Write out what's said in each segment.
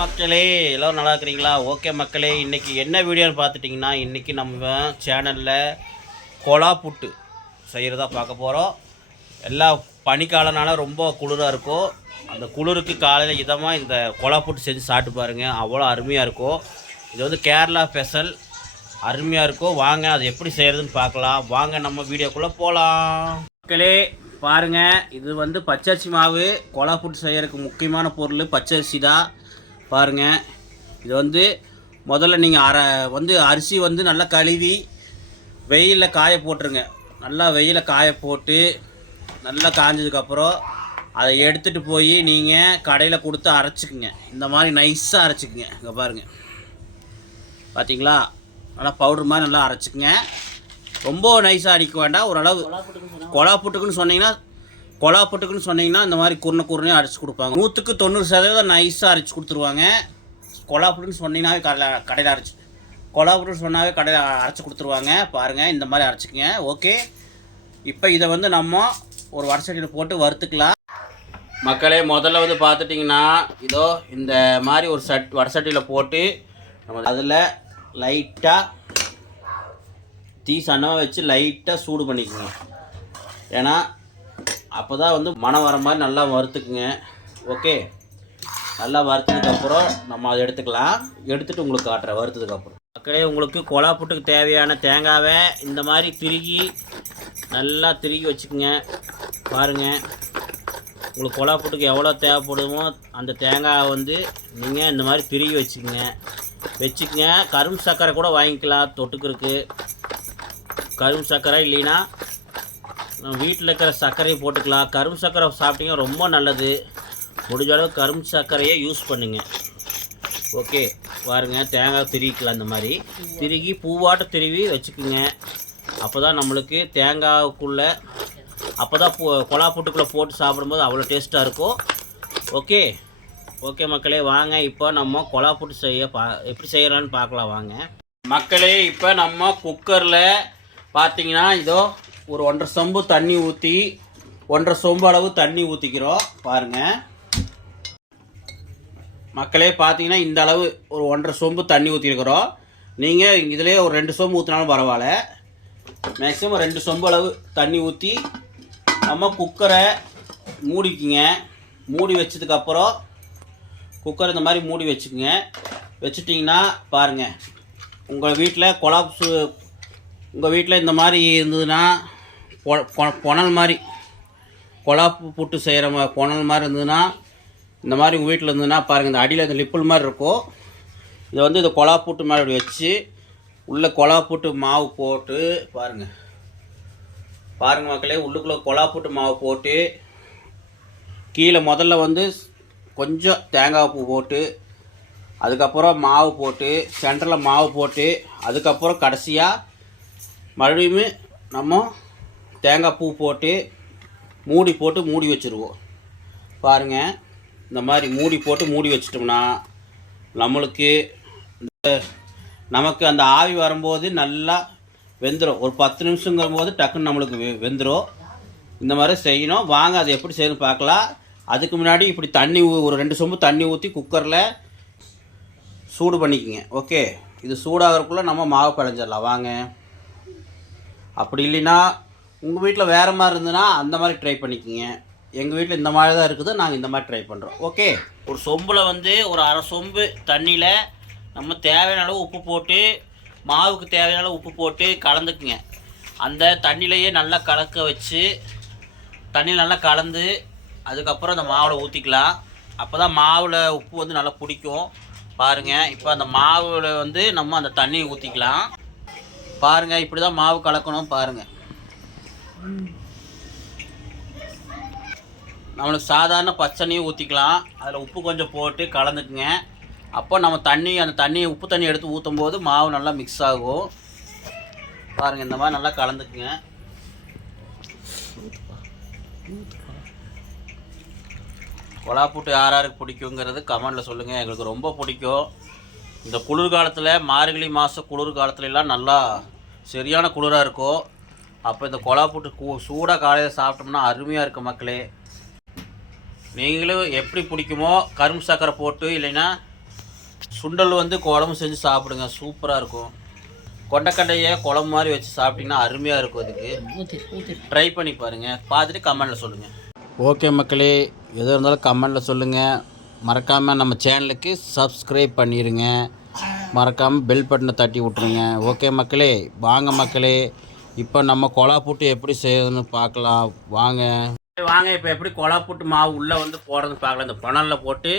மக்களே எல்லோரும் நல்லா இருக்கிறீங்களா? ஓகே மக்களே இன்றைக்கி என்ன வீடியோன்னு பார்த்துட்டிங்கன்னா இன்றைக்கி நம்ம சேனலில் கொலா புட்டு செய்கிறதா பார்க்க போகிறோம் எல்லா பனிக்காலனால ரொம்ப குளிராக இருக்கும். அந்த குளிருக்கு காலையில் இதமாக இந்த கொலா புட்டு செஞ்சு சாப்பிட்டு பாருங்கள் அவ்வளோ அருமையாக இருக்கும். இது வந்து கேரளா ஸ்பெஷல். அருமையாக இருக்கும். வாங்க அது எப்படி செய்கிறதுன்னு பார்க்கலாம். வாங்க நம்ம வீடியோக்குள்ளே போகலாம் மக்களே பாருங்க. இது வந்து பச்சரிசி மாவு. கொலா புட்டு செய்கிறதுக்கு முக்கியமான பொருள் பச்சரிசி தான். பாருங்க. இது வந்து முதல்ல நீங்கள் அரை வந்து அரிசி வந்து நல்லா கழுவி வெயிலில் காய போட்டுருங்க. நல்லா வெயிலில் காய போட்டு நல்லா காஞ்சதுக்கப்புறம் அதை எடுத்துகிட்டு போய் நீங்கள் கடையில் கொடுத்து அரைச்சிக்குங்க. இந்த மாதிரி நைஸாக அரைச்சிக்குங்க. இங்கே பாருங்கள் பார்த்தீங்களா நல்லா பவுடர் மாதிரி நல்லா அரைச்சிக்கங்க. ரொம்ப நைஸாக அடிக்க வேண்டாம். ஓரளவு கொலா புட்டுக்குன்னு சொன்னீங்கன்னா கொலா புட்டுக்குன்னு சொன்னீங்கன்னா இந்த மாதிரி குறுன குறுனே அரைச்சி கொடுப்பாங்க. நூற்றுக்கு தொண்ணூறு சதவீதம் நைஸாக அரைச்சி கொடுத்துருவாங்க. கொலா புட்டுன்னு சொன்னீங்கன்னாவே கடையில் கடையில் அரைச்சி கொலா புட்டுன்னு சொன்னாவே கடையில் அரைச்சி கொடுத்துருவாங்க. பாருங்கள் இந்த மாதிரி அரைச்சிக்கங்க. ஓகே இப்போ இதை வந்து நம்ம ஒரு வடசட்டியில் போட்டு வறுத்துக்கலாம். மக்களே முதல்ல வந்து பார்த்துட்டிங்கன்னா இதோ இந்த மாதிரி ஒரு சட் வடசட்டியில் போட்டு நம்ம அதில் லைட்டாக தீ சன்னமாக வச்சு லைட்டாக சூடு பண்ணிக்கோங்க. ஏன்னா அப்போ தான் வந்து மனம் வர மாதிரி நல்லா வறுத்துக்குங்க. ஓகே நல்லா வறுத்ததுக்கப்புறம் நம்ம அதை எடுத்துக்கலாம். எடுத்துகிட்டு உங்களுக்கு காட்டுறேன் வறுத்ததுக்கப்புறம் மக்களே உங்களுக்கு கொலா புட்டுக்கு தேவையான தேங்காவை இந்த மாதிரி திருகி நல்லா திருகி வச்சுக்கோங்க. பாருங்கள் உங்களுக்கு கொலா புட்டுக்கு எவ்வளோ தேவைப்படுமோ அந்த தேங்காயை வந்து நீங்கள் இந்த மாதிரி திருகி வச்சுக்கோங்க. வச்சுக்கோங்க. கரும்பு சர்க்கரை கூட வாங்கிக்கலாம் தொட்டுக்கிறதுக்கு. கரும்பு சர்க்கரை இல்லைன்னா நம்ம வீட்டில் இருக்கிற சர்க்கரையை போட்டுக்கலாம். கரும்பு சர்க்கரை சாப்பிட்டீங்கன்னா ரொம்ப நல்லது. முடிஞ்ச அளவு கரும்பு சர்க்கரையை யூஸ் பண்ணுங்கள் ஓகே பாருங்க தேங்காய் திருவிக்கலாம் இந்த மாதிரி. திருகி பூவாட்ட திருவி வச்சுக்குங்க. அப்போ தான் நம்மளுக்கு தேங்காய்க்குள்ளே அப்போ தான் பூ கொலா புட்டுக்குள்ளே போட்டு சாப்பிடும்போது அவ்வளோ டேஸ்ட்டாக இருக்கும். ஓகே ஓகே மக்களே வாங்க இப்போ நம்ம கொலா புட்டு செய்ய பா எப்படி செய்யலான்னு பார்க்கலாம் வாங்க. மக்களே இப்போ நம்ம குக்கரில் பார்த்தீங்கன்னா இதோ ஒரு ஒன்றரை சொம்பு தண்ணி ஊற்றி ஒன்றரை சொம்பு அளவு தண்ணி ஊற்றிக்கிறோம் பாருங்கள் மக்களே பார்த்தீங்கன்னா இந்த அளவு ஒரு ஒன்றரை சொம்பு தண்ணி ஊற்றிருக்கிறோம் நீங்கள் இதிலே ஒரு ரெண்டு சொம்பு ஊற்றினாலும் பரவாயில்ல. மேக்ஸிமம் ரெண்டு சொம்பு அளவு தண்ணி ஊற்றி நம்ம குக்கரை மூடிக்குங்க. மூடி வச்சதுக்கப்புறம் குக்கர் இந்த மாதிரி மூடி வச்சுக்கோங்க. வச்சுட்டிங்கன்னா பாருங்கள் உங்கள் வீட்டில் கொலாப்ஸு உங்கள் வீட்டில் இந்த மாதிரி இருந்ததுன்னா புனல் மாதிரி கொலாப்பு புட்டு செய்கிற மா புனல் மாதிரி இருந்ததுன்னா இந்த மாதிரி உங்கள் வீட்டில் இருந்ததுன்னா பாருங்கள் இந்த அடியில் இந்த லிப்பிள் மாதிரி இருக்கும் இதை வந்து இந்த கொலா புட்டு மாதிரி வச்சு உள்ளே கொலா புட்டு மாவு போட்டு பாருங்கள் பாருங்கள் மக்களே உள்ளுக்குள்ளே கொலா புட்டு மாவு போட்டு கீழே முதல்ல வந்து கொஞ்சம் தேங்காய் பூ போட்டு அதுக்கப்புறம் மாவு போட்டு சென்டரில் மாவு போட்டு அதுக்கப்புறம் கடைசியாக மறுபடியும் நம்ம தேங்காய் பூ போட்டு மூடி போட்டு மூடி வச்சுருவோம். பாருங்கள் இந்த மாதிரி மூடி போட்டு மூடி வச்சிட்டோம்னா நம்மளுக்கு இந்த நமக்கு அந்த ஆவி வரும்போது நல்லா வெந்துடும் ஒரு பத்து நிமிஷங்கும் போது டக்குன்னு நம்மளுக்கு வெ- வெந்துடும் இந்த மாதிரி செய்யணும். வாங்க அதை எப்படி செய்யணும் பார்க்கலாம். அதுக்கு முன்னாடி இப்படி தண்ணி ஒரு ரெண்டு சொம்பு தண்ணி ஊற்றி குக்கரில் சூடு பண்ணிக்கோங்க. ஓகே? இது சூடாகிறதுக்குள்ளே நம்ம மாவு பிழைஞ்சிடலாம் வாங்க. அப்படி இல்லைன்னா உங்கள் வீட்டில் வேறு மாதிரி இருந்ததுன்னா அந்த மாதிரி ட்ரை பண்ணிக்கோங்க. எங்கள் வீட்டில் இந்த மாதிரி தான் இருக்குது நாங்கள் இந்த மாதிரி ட்ரை பண்ணுறோம் ஓகே ஒரு சொம்பில் வந்து ஒரு அரை சொம்பு தண்ணியில் நம்ம தேவையான அளவு உப்பு போட்டு மாவுக்கு தேவையான அளவு உப்பு போட்டு கலந்துக்குங்க. அந்த தண்ணியிலையே நல்லா கலக்க வச்சு தண்ணியில் நல்லா கலந்து அதுக்கப்புறம் அந்த மாவில் ஊற்றிக்கலாம் அப்போ தான் மாவில் உப்பு வந்து நல்லா பிடிக்கும். பாருங்கள் இப்போ அந்த மாவில் வந்து நம்ம அந்த தண்ணியை ஊற்றிக்கலாம் பாருங்கள் இப்படி தான் மாவு கலக்கணும் பாருங்கள் நம்மளுக்கு சாதாரண பச்சனையும் ஊற்றிக்கலாம் அதில் உப்பு கொஞ்சம் போட்டு கலந்துக்குங்க. அப்போ நம்ம தண்ணி அந்த தண்ணியை உப்பு தண்ணி எடுத்து ஊற்றும் போது மாவு நல்லா மிக்ஸ் ஆகும். பாருங்கள் இந்த மாதிரி நல்லா கலந்துக்குங்க. கொலாப்பூட்டு யார் யாருக்கு பிடிக்குங்கிறது கமெண்டில் சொல்லுங்கள் எங்களுக்கு ரொம்ப பிடிக்கும். இந்த குளிர்காலத்தில் மார்கழி மாதம் குளிர்காலத்துலலாம் நல்லா சரியான குளிராக இருக்கும். அப்போ இந்த கொலா புட்டு கூ சூடாக காலையில் சாப்பிட்டோம்னா அருமையாக இருக்கும் மக்களே. நீங்களும் எப்படி பிடிக்குமோ கரும்பு சர்க்கரை போட்டு இல்லைன்னா சுண்டல் வந்து குழம்பு செஞ்சு சாப்பிடுங்க சூப்பராக இருக்கும். கொண்டக்கண்டையை குழம்பு மாதிரி வச்சு சாப்பிட்டிங்கன்னா அருமையாக இருக்கும் அதுக்கு. ட்ரை பண்ணி பாருங்கள் பார்த்துட்டு கமெண்டில் சொல்லுங்கள் ஓகே மக்களே எது இருந்தாலும் கமெண்டில் சொல்லுங்கள் மறக்காமல் நம்ம சேனலுக்கு சப்ஸ்கிரைப் பண்ணிடுங்க மறக்காமல் பெல் பட்டனை தட்டி விட்ருங்க ஓகே மக்களே வாங்க மக்களே. இப்போ நம்ம கொலா புட்டு எப்படி செய்யறதுன்னு பார்க்கலாம். வாங்க. வாங்க இப்போ எப்படி கொலா புட்டு மாவு உள்ளே வந்து போடுறது பார்க்கலாம். இந்த பணலில் போட்டு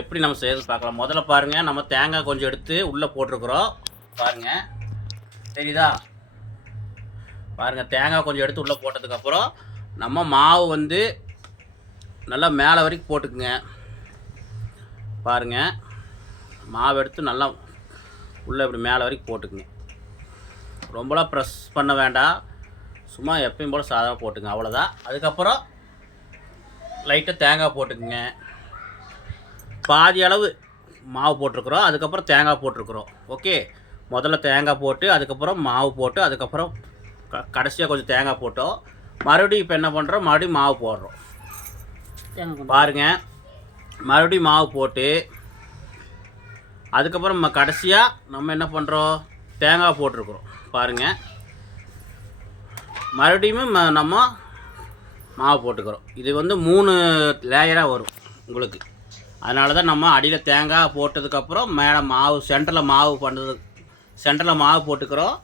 எப்படி நம்ம செய்யறது பார்க்கலாம். முதல்ல பாருங்கள் நம்ம தேங்காய் கொஞ்சம் எடுத்து உள்ளே போட்டிருக்குறோம். பாருங்கள் தெரியுதா? பாருங்கள் தேங்காய் கொஞ்சம் எடுத்து உள்ளே போட்டதுக்கப்புறம் நம்ம மாவு வந்து நல்லா மேலே வரைக்கும் போட்டுக்குங்க. பாருங்கள் மாவு எடுத்து நல்லா உள்ளே இப்படி மேலே வரைக்கும் போட்டுக்குங்க. ரொம்பலாம் ப்ரெஸ் பண்ண வேண்டாம் சும்மா எப்பயும் போல் சாதாரண போட்டுங்க அவ்வளோதான் அதுக்கப்புறம் லைட்டாக தேங்காய் போட்டுக்குங்க. பாதி அளவு மாவு போட்டிருக்குறோம் அதுக்கப்புறம் தேங்காய் போட்டிருக்குறோம். ஓகே முதல்ல தேங்காய் போட்டு அதுக்கப்புறம் மாவு போட்டு அதுக்கப்புறம் க கடைசியாக கொஞ்சம் தேங்காய் போட்டோம். மறுபடியும் இப்போ என்ன பண்ணுறோம் மறுபடியும் மாவு போடுறோம். தேங்காய் கொண்டு பாருங்க. மறுபடியும் மாவு போட்டு அதுக்கப்புறம் நம்ம கடைசியாக நம்ம என்ன பண்ணுறோம் தேங்காய் போட்டிருக்குறோம். பாருங்க. மறுபடியும் ம- நம்ம மாவு போட்டுக்கிறோம். இது வந்து மூணு லேயராக வரும் உங்களுக்கு. அதனால தான் நம்ம அடியில் தேங்காய் போட்டதுக்கப்புறம் மேலே மாவு சென்டரில் மாவு பண்ணுறது சென்டரில் மாவு போட்டுக்கிறோம்.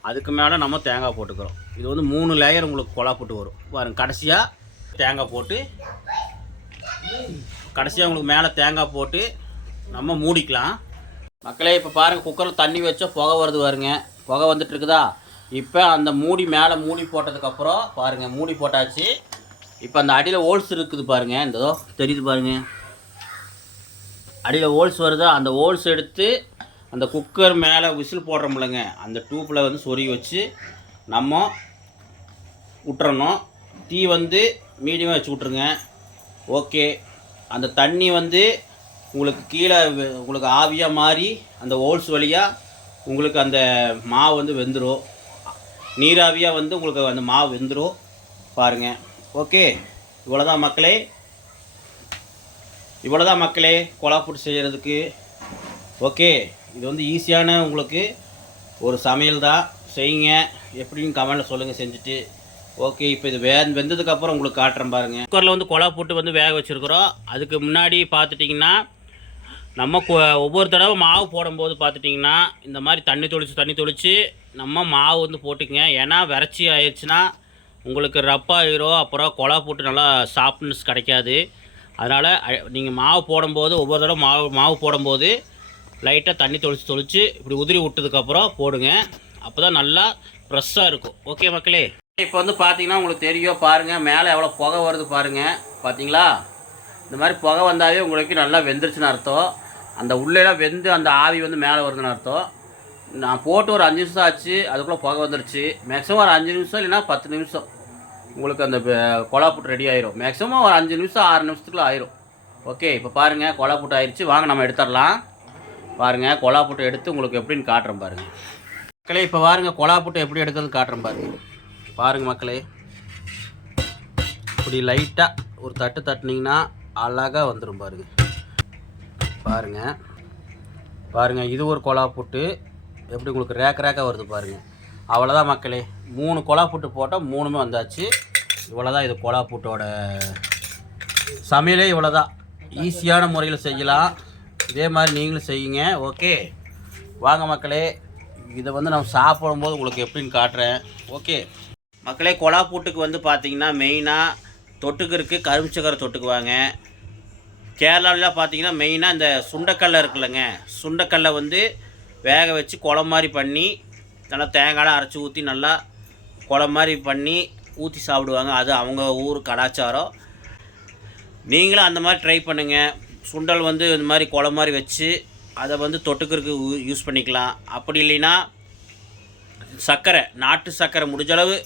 அதுக்கு மேலே நம்ம தேங்காய் போட்டுக்கிறோம். இது வந்து மூணு லேயர் உங்களுக்கு கொலா போட்டு வரும். பாருங்க கடைசியாக தேங்காய் போட்டு கடைசியாக உங்களுக்கு மேலே தேங்காய் போட்டு நம்ம மூடிக்கலாம். மக்களே இப்போ பாருங்கள் குக்கரில் தண்ணி வச்சா புகை வருது பாருங்க. புகை வந்துட்டுருக்குதா? இப்போ அந்த மூடி மேலே மூடி போட்டதுக்கப்புறம் பாருங்கள் மூடி போட்டாச்சு. இப்போ அந்த அடியில் ஹோல்ஸ் இருக்குது பாருங்கள் இந்ததோ தெரியுது பாருங்கள் அடியில் ஹோல்ஸ் வருதா? அந்த ஹோல்ஸ் எடுத்து அந்த குக்கர் மேலே விசில் போடுறோம்லங்க. அந்த டூப்பில் வந்து சொருகி வச்சு நம்ம விட்டுறணும் தீ வந்து மீடியமாக வச்சு விட்ருங்க ஓகே அந்த தண்ணி வந்து உங்களுக்கு கீழே உங்களுக்கு ஆவியாக மாறி அந்த ஹோல்ஸ் வழியாக உங்களுக்கு அந்த மாவு வந்து வெந்துடும் நீராவியாக வந்து உங்களுக்கு அந்த மாவு வெந்துடும் பாருங்கள் ஓகே. இவ்வளோதான் மக்களே. இவ்வளோதான் மக்களே. கொலா செய்கிறதுக்கு ஓகே. இது வந்து ஈஸியான உங்களுக்கு ஒரு சமையல் தான். செய்யுங்க. எப்படின்னு கமெண்டில் சொல்லுங்கள் செஞ்சுட்டு. ஓகே. இப்போ இது வே வெந்ததுக்கப்புறம் உங்களுக்கு காட்டுறேன் பாருங்கள் குக்கரில் வந்து கொலா போட்டு வந்து வேக வச்சுருக்குறோம். அதுக்கு முன்னாடி பார்த்துட்டிங்கன்னா நம்ம ஒவ்வொரு தடவை மாவு போடும்போது பார்த்துட்டிங்கன்னா இந்த மாதிரி தண்ணி தொளிச்சு தண்ணி தொளிச்சு நம்ம மாவு வந்து போட்டுக்கங்க. ஏன்னா விரச்சி ஆயிடுச்சுன்னா உங்களுக்கு ரப்பாயிரும் அப்புறம் கொலா போட்டு நல்லா சாஃப்ட்னஸ் கிடைக்காது. அதனால் நீங்கள் மாவு போடும்போது ஒவ்வொரு தடவை மாவு மாவு போடும்போது லைட்டாக தண்ணி தொளிச்சு தொளிச்சு இப்படி உதிரி விட்டதுக்கப்புறம் போடுங்க. அப்போ தான் நல்லா ஃப்ரெஷ்ஷாக இருக்கும். ஓகே மக்களே? இப்போ வந்து பார்த்தீங்கன்னா உங்களுக்கு தெரியும் பாருங்கள் மேலே எவ்வளோ புகை வருது பாருங்கள் பார்த்தீங்களா? இந்த மாதிரி புகை வந்தாவே உங்களுக்கு நல்லா வெந்துருச்சுன்னு அர்த்தம். அந்த உள்ளேலாம் வெந்து அந்த ஆவி வந்து மேலே வருதுன்னு அர்த்தம். நான் போட்டு ஒரு அஞ்சு நிமிஷம் ஆச்சு அதுக்குள்ளே புகை வந்துருச்சு. மேக்ஸிமம் ஒரு அஞ்சு நிமிஷம் இல்லைன்னா பத்து நிமிஷம். உங்களுக்கு அந்த கொலா புட்டு ரெடி ஆயிரும். மேக்ஸிமம் ஒரு அஞ்சு நிமிஷம் ஆறு நிமிஷத்துக்குள்ள ஆயிரும். ஓகே இப்போ பாருங்கள் கொலா புட்டு ஆயிடுச்சு வாங்க நம்ம எடுத்துடலாம். பாருங்கள் கொலா புட்டு எடுத்து உங்களுக்கு எப்படின்னு காட்டுறேன் பாருங்கள் மக்களே இப்போ பாருங்கள் கொலா புட்டு எப்படி எடுக்கிறது காட்டுறேன் பாருங்கள் பாருங்கள் மக்களே. இப்படி லைட்டாக ஒரு தட்டு தட்டுனீங்கன்னா அழகாக வந்துடும் பாருங்கள் பாருங்கள் பாருங்கள் இது ஒரு கொலா புட்டு. எப்படி உங்களுக்கு ரேக் ரேக்காக வருது பாருங்கள் அவ்வளோதான் மக்களே. மூணு கொலா புட்டு போட்டால் மூணுமே வந்தாச்சு. இவ்வளோதான் இது கொலா புட்டோட சமையலே இவ்வளோதான் ஈஸியான முறையில் செய்யலாம். இதே மாதிரி நீங்களும் செய்யுங்க. ஓகே? வாங்க மக்களே. இதை வந்து நம்ம சாப்பிடும்போது உங்களுக்கு எப்படின்னு காட்டுறேன். ஓகே? மக்களே கொலா பூட்டுக்கு வந்து பார்த்திங்கன்னா மெயினாக தொட்டுக்கிறதுக்கு கரும்பு சக்கரை தொட்டுக்குவாங்க. கேரளாவிலாம் பார்த்தீங்கன்னா மெயினாக இந்த சுண்டக்கல்லை இருக்குல்லங்க. சுண்டக்கல்லை வந்து வேக வச்சு குளம் மாதிரி பண்ணி நல்லா தேங்காய்லாம் அரைச்சி ஊற்றி நல்லா குளம் மாதிரி பண்ணி ஊற்றி சாப்பிடுவாங்க. அது அவங்க ஊர் கலாச்சாரம். நீங்களும் அந்த மாதிரி ட்ரை பண்ணுங்கள் சுண்டல் வந்து இந்த மாதிரி குளம் மாதிரி வச்சு அதை வந்து தொட்டுக்கிறதுக்கு யூஸ் பண்ணிக்கலாம். அப்படி இல்லைன்னா சர்க்கரை நாட்டு சர்க்கரை முடிஞ்சளவு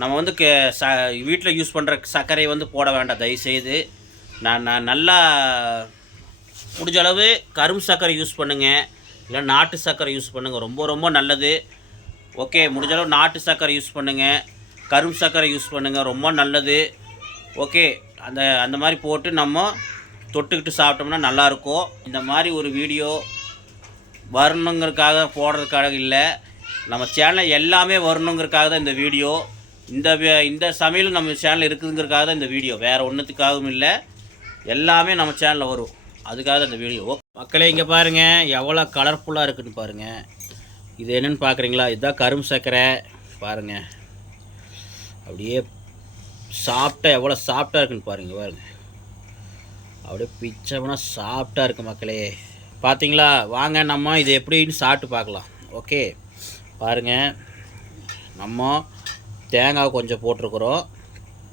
நம்ம வந்து கே ச வீட்டில் யூஸ் பண்ணுற சர்க்கரையை வந்து போட வேண்டாம். தயவுசெய்து. நான் நான் நல்லா முடிஞ்ச அளவு கரும்பு சர்க்கரை யூஸ் பண்ணுங்கள் இல்லை நாட்டு சர்க்கரை யூஸ் பண்ணுங்கள் ரொம்ப ரொம்ப நல்லது. ஓகே முடிஞ்ச அளவு நாட்டு சர்க்கரை யூஸ் பண்ணுங்கள் கரும்பு சர்க்கரை யூஸ் பண்ணுங்கள் ரொம்ப நல்லது. ஓகே அந்த அந்த மாதிரி போட்டு நம்ம தொட்டுக்கிட்டு சாப்பிட்டோம்னா நல்லாயிருக்கும் இந்த மாதிரி ஒரு வீடியோ வரணுங்கிறதுக்காக போடுறதுக்காக இல்லை. நம்ம சேனலில் எல்லாமே வரணுங்கிறதுக்காக தான் இந்த வீடியோ இந்த இந்த சமையல் நம்ம சேனல் இருக்குதுங்கிறதுக்காக தான் இந்த வீடியோ வேறு ஒன்றுத்துக்காகவும் இல்லை. எல்லாமே நம்ம சேனலில் வரும். அதுக்காக அந்த வீடியோ மக்களே இங்கே பாருங்கள் எவ்வளோ கலர்ஃபுல்லாக இருக்குதுன்னு பாருங்கள் இது என்னென்னு பார்க்குறீங்களா இதுதான் கரும்பு சர்க்கரை பாருங்கள் அப்படியே சாப்பிட்டா எவ்வளோ சாஃப்டாக இருக்குன்னு பாருங்க பாருங்கள் அப்படியே பிச்சம்னா சாஃப்டாக இருக்கு மக்களே. பார்த்தீங்களா வாங்க நம்ம இது எப்படின்னு சாப்பிட்டு பார்க்கலாம். ஓகே. பாருங்கள் நம்ம தேங்காய் கொஞ்சம் போட்டிருக்குறோம்.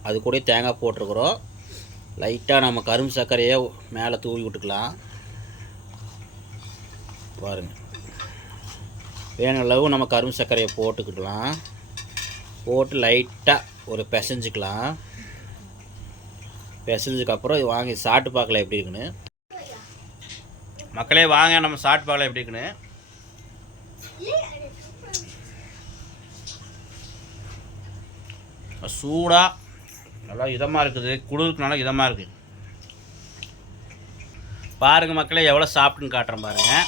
அது கூட தேங்காய் போட்டிருக்குறோம். லைட்டாக நம்ம கரும்பு சர்க்கரையை மேலே தூவி விட்டுக்கலாம். பாருங்கள் வேணும் அளவு நம்ம கரும்பு சர்க்கரையை போட்டுக்கிடலாம். போட்டு லைட்டாக ஒரு பிசைஞ்சிக்கலாம். பிசைஞ்சதுக்கப்புறம் இது வாங்கி சாப்பிட்டு பார்க்கலாம் எப்படி இருக்குன்னு. மக்களே வாங்க நம்ம சாப்பிட்டு பார்க்கலாம் எப்படி இருக்குன்னு. சூடாக நல்லா இதமாக இருக்குது. குளிருக்கு நல்லா இதமாக இருக்குது பாருங்கள் மக்களே எவ்வளோ சாப்பிட்டுன்னு காட்டுறேன் பாருங்கள்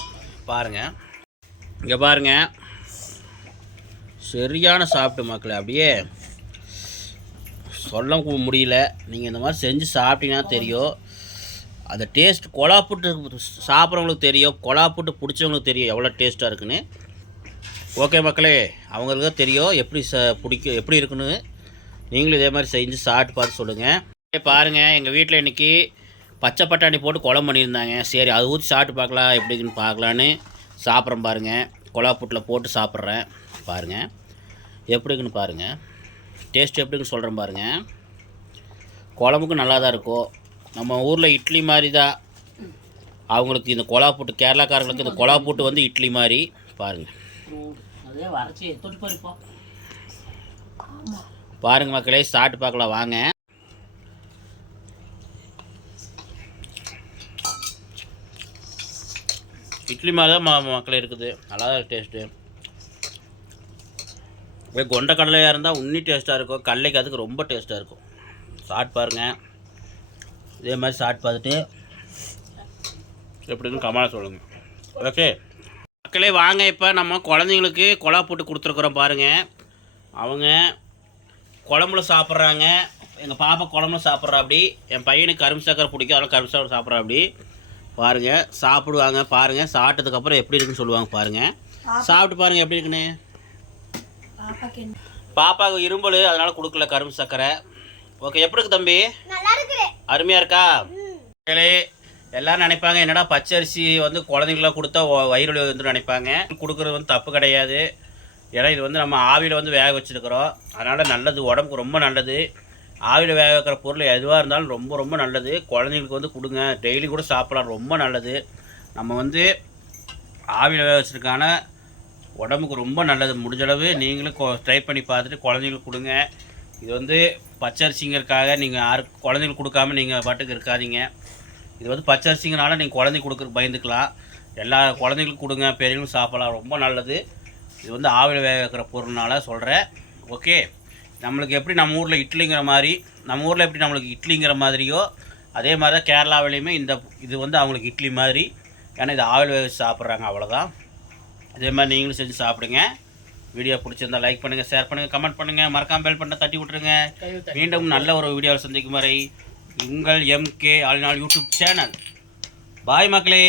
பாருங்கள் இங்கே பாருங்கள் சரியான சாப்பிட்டு மக்களே அப்படியே சொல்ல முடியல. நீங்கள் இந்த மாதிரி செஞ்சு சாப்பிட்டீங்கன்னா தெரியும் அந்த டேஸ்ட் கொலா புட்டு சாப்பிட்றவங்களுக்கு தெரியும் கொலா புட்டு பிடிச்சவங்களுக்கு தெரியும் எவ்வளோ டேஸ்ட்டாக இருக்குன்னு. ஓகே மக்களே அவங்களுக்கு தான் தெரியும் எப்படி ச பிடிக்கும் எப்படி இருக்குன்னு. நீங்களும் இதே மாதிரி செஞ்சு சாப்பிட்டு பார்த்து சொல்லுங்கள் பாருங்கள் எங்கள் வீட்டில் இன்றைக்கி பச்சை பட்டாணி போட்டு குழம்பு பண்ணியிருந்தாங்க. சரி அது ஊற்றி சாப்பிட்டு பார்க்கலாம் எப்படி இருக்குன்னு பார்க்கலான்னு சாப்பிட்றேன் பாருங்கள் கொலா புட்டில் போட்டு சாப்பிட்றேன். பாருங்கள் எப்படி இருக்குன்னு பாருங்கள் டேஸ்ட் எப்படின்னு சொல்கிறேன் பாருங்கள் குழம்புக்கும் நல்லா தான் இருக்கும் நம்ம ஊரில் இட்லி மாதிரி தான். அவங்களுக்கு இந்த கொலா புட்டு கேரளாக்காரங்களுக்கு இந்த கொலா புட்டு வந்து இட்லி மாதிரி. பாருங்கள் பாருங்க மக்களே சாப்பிட்டு பார்க்கலாம் வாங்க. இட்லி மாதிரி தான் ம- மக்களே இருக்குது. நல்லா தான் டேஸ்ட்டு அப்படியே கொண்ட கடலையாக இருந்தால் உன்னி டேஸ்ட்டாக இருக்கும். கடலைக்கு அதுக்கு ரொம்ப டேஸ்ட்டாக இருக்கும். சாப்பிட்டு பாருங்க. இதே மாதிரி சாப்பிட்டு பார்த்துட்டு எப்படின்னு கமலா சொல்லுங்கள் ஓகே மக்களே வாங்க இப்போ நம்ம குழந்தைங்களுக்கு குழா போட்டு கொடுத்துருக்குறோம் பாருங்கள் அவங்க குழம்புல சாப்பிட்றாங்க. எங்கள் பாப்பா குழம்புல சாப்பிட்றா அப்படி. என் பையனுக்கு கரும்பு சக்கரை பிடிக்கும். அதெல்லாம் கரும்பு சக்கரை சாப்பிட்றா அப்படி. பாருங்கள் சாப்பிடுவாங்க பாருங்கள் சாப்பிட்டதுக்கப்புறம் எப்படி இருக்குன்னு சொல்லுவாங்க பாருங்கள் சாப்பிட்டு பாருங்கள் எப்படி இருக்குன்னு. பாப்பாவுக்கு இரும்பல் அதனால் கொடுக்கல கரும்பு சக்கரை. ஓகே எப்படி இருக்கு தம்பி? அருமையாக இருக்கா? எல்லாரும் நினைப்பாங்க என்னடா பச்சரிசி வந்து குழந்தைங்களுக்கு கொடுத்தா வயிறு வலி வந்து நினைப்பாங்க. கொடுக்குறது வந்து தப்பு கிடையாது. ஏன்னா இது வந்து நம்ம ஆவியில் வந்து வேக வச்சுருக்கிறோம். அதனால் நல்லது உடம்புக்கு ரொம்ப நல்லது. ஆவியில் வேக வைக்கிற பொருள் எதுவாக இருந்தாலும் ரொம்ப ரொம்ப நல்லது. குழந்தைங்களுக்கு வந்து கொடுங்க. டெய்லி கூட சாப்பிடலாம். ரொம்ப நல்லது. நம்ம வந்து ஆவியில் வேக வச்சுருக்கான உடம்புக்கு ரொம்ப நல்லது. முடிஞ்சளவு நீங்களும் ட்ரை பண்ணி பார்த்துட்டு குழந்தைங்களுக்கு கொடுங்க. இது வந்து பச்சரிசிங்கிறதுக்காக நீங்கள் யாரு குழந்தைங்களுக்கு கொடுக்காம நீங்கள் பாட்டுக்கு இருக்காதீங்க. இது வந்து பச்சரிசிங்கனால நீங்கள் குழந்தைங்க கொடுக்குற பயந்துக்கலாம். எல்லா குழந்தைங்களுக்கும் கொடுங்க. பெரியவங்களும் சாப்பிடலாம். ரொம்ப நல்லது. இது வந்து ஆவியில் வேக வைக்கிற பொருள்னால சொல்கிறேன் ஓகே நம்மளுக்கு எப்படி நம்ம ஊரில் இட்லிங்கிற மாதிரி நம்ம ஊரில் எப்படி நம்மளுக்கு இட்லிங்கிற மாதிரியோ அதே மாதிரி தான் கேரளாவிலையுமே இந்த இது வந்து அவங்களுக்கு இட்லி மாதிரி. ஏன்னா இது ஆவில் வேக வச்சு சாப்பிட்றாங்க அவ்வளோதான் இதே மாதிரி நீங்களும் செஞ்சு சாப்பிடுங்க. வீடியோ பிடிச்சிருந்தா லைக் பண்ணுங்கள் ஷேர் பண்ணுங்கள் கமெண்ட் பண்ணுங்கள் மறக்காம பெல் பண்ண தட்டி விட்ருங்க மீண்டும் நல்ல ஒரு வீடியோவில் சந்திக்கும் வரை உங்கள் எம்கே ஆல் நாள் யூடியூப் சேனல் பாய் மக்களே.